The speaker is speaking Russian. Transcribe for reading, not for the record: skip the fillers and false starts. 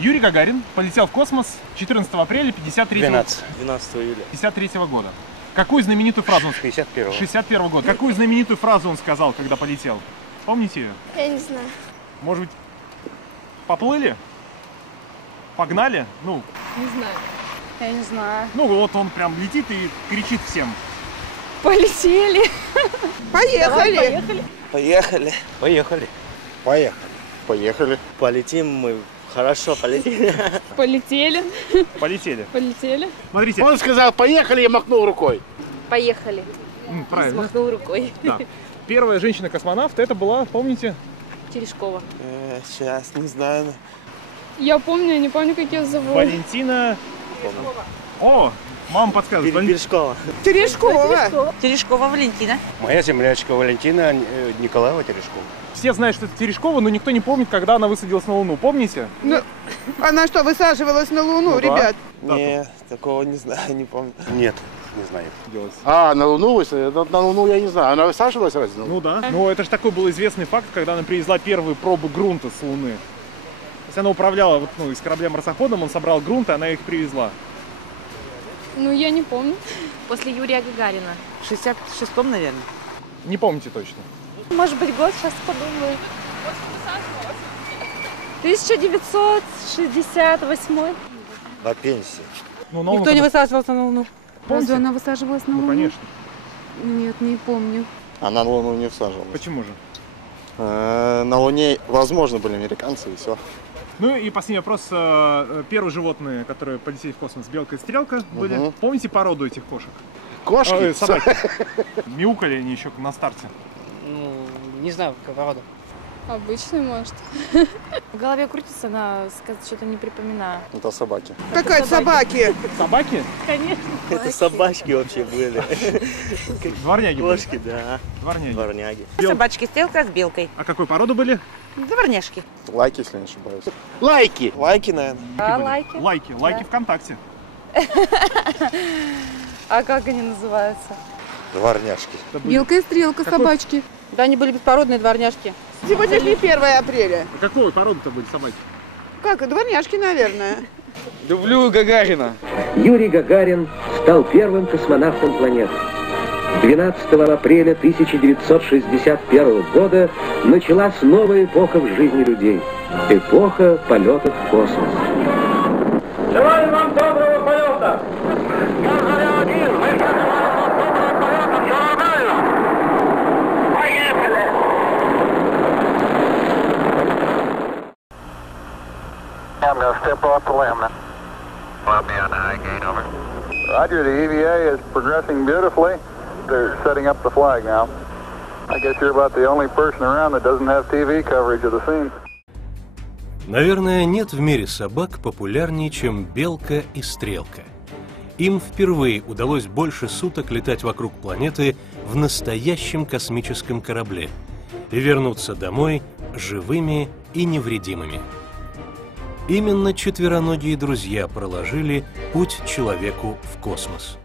Юрий Гагарин полетел в космос 14 апреля 12 июля 53 года. Какую знаменитую фразу он сказал? 61 года. Какую знаменитую фразу он сказал, когда полетел? Помните ее? Я не знаю. Может быть, поплыли? Погнали? Ну. Не знаю. Я не знаю. Ну вот он прям летит и кричит всем. Полетели. Поехали. Поехали. Поехали. Поехали. Поехали. Поехали. Полетим мы. Хорошо, полетели. Полетели. Полетели. Полетели. Смотрите. Он сказал поехали и махнул рукой. Поехали. Правильно. Махнул рукой. Да. Первая женщина-космонавт, это была, помните? Терешкова. Сейчас, не знаю. Я помню, не помню, как ее зовут. Валентина. О, мама подсказывает. Бережкова. Терешкова. Терешкова Валентина. Моя землячка Валентина Николаева Терешкова. Все знают, что это Терешкова, но никто не помнит, когда она высадилась на Луну. Помните? Ну, она что, высаживалась на Луну, Ну, ребят? Да. Не, такого не знаю, не помню. Нет, не знаю. Делать. А, на Луну высадилась? На Луну я не знаю. Она высаживалась разве? Ну да. Ну это же такой был известный факт, когда она привезла первые пробы грунта с Луны. То есть она управляла вот, ну, из корабля-марсоходом, он собрал грунт, и она их привезла. Ну, я не помню. После Юрия Гагарина. В 66-м, наверное. Не помните точно. Может быть, год, сейчас подумаю. 1968. На пенсии. Ну, на Никто Луну не высаживался на Луну. Помните? Разве она высаживалась на Ну, Луну? конечно. Нет, не помню. Она на Луну не всаживалась. Почему же? На Луне, возможно, были американцы и все. Ну и последний вопрос. Первые животные, которые полетели в космос, белка и стрелка, были. Помните породу этих кошек? Кошки? Собаки. Мяукали они еще на старте. Ну, не знаю, какая порода. Обычный, может. В голове крутится, но что-то не припоминаю. Это собаки. Какая собаки? Собаки? Конечно. Это собачки вообще были. Дворняги были. Кошки, да. Дворняги. Дворняги. Собачки, стрелка с белкой. А какой породы были? Дворняжки. Лайки, если не ошибаюсь. Лайки! Лайки, наверное. Были. Лайки. Лайки. Лайки ВКонтакте. А как они называются? Дворняжки. Белка и стрелка, собачки. Да, они были беспородные дворняжки. Сегодня же не 1 апреля. А какой породы-то были собаки? Как, дворняжки, наверное. Люблю Гагарина. Юрий Гагарин стал первым космонавтом планеты. 12 апреля 1961 года началась новая эпоха в жизни людей. Эпоха полетов в космос. Желаю вам доброго полета! Я Заря-1, мы хотим вам доброго полета, все нормально? Поехали! I'm going to step off the limb now. Well, be on the high gate, over. Roger, the EVA is progressing beautifully. They're setting up the flag now. I guess you're about the only person around that doesn't have TV coverage of the scene. Наверное, нет в мире собак популярнее, чем белка и стрелка. Им впервые удалось больше суток летать вокруг планеты в настоящем космическом корабле и вернуться домой живыми и невредимыми. Именно четвероногие друзья проложили путь человеку в космос.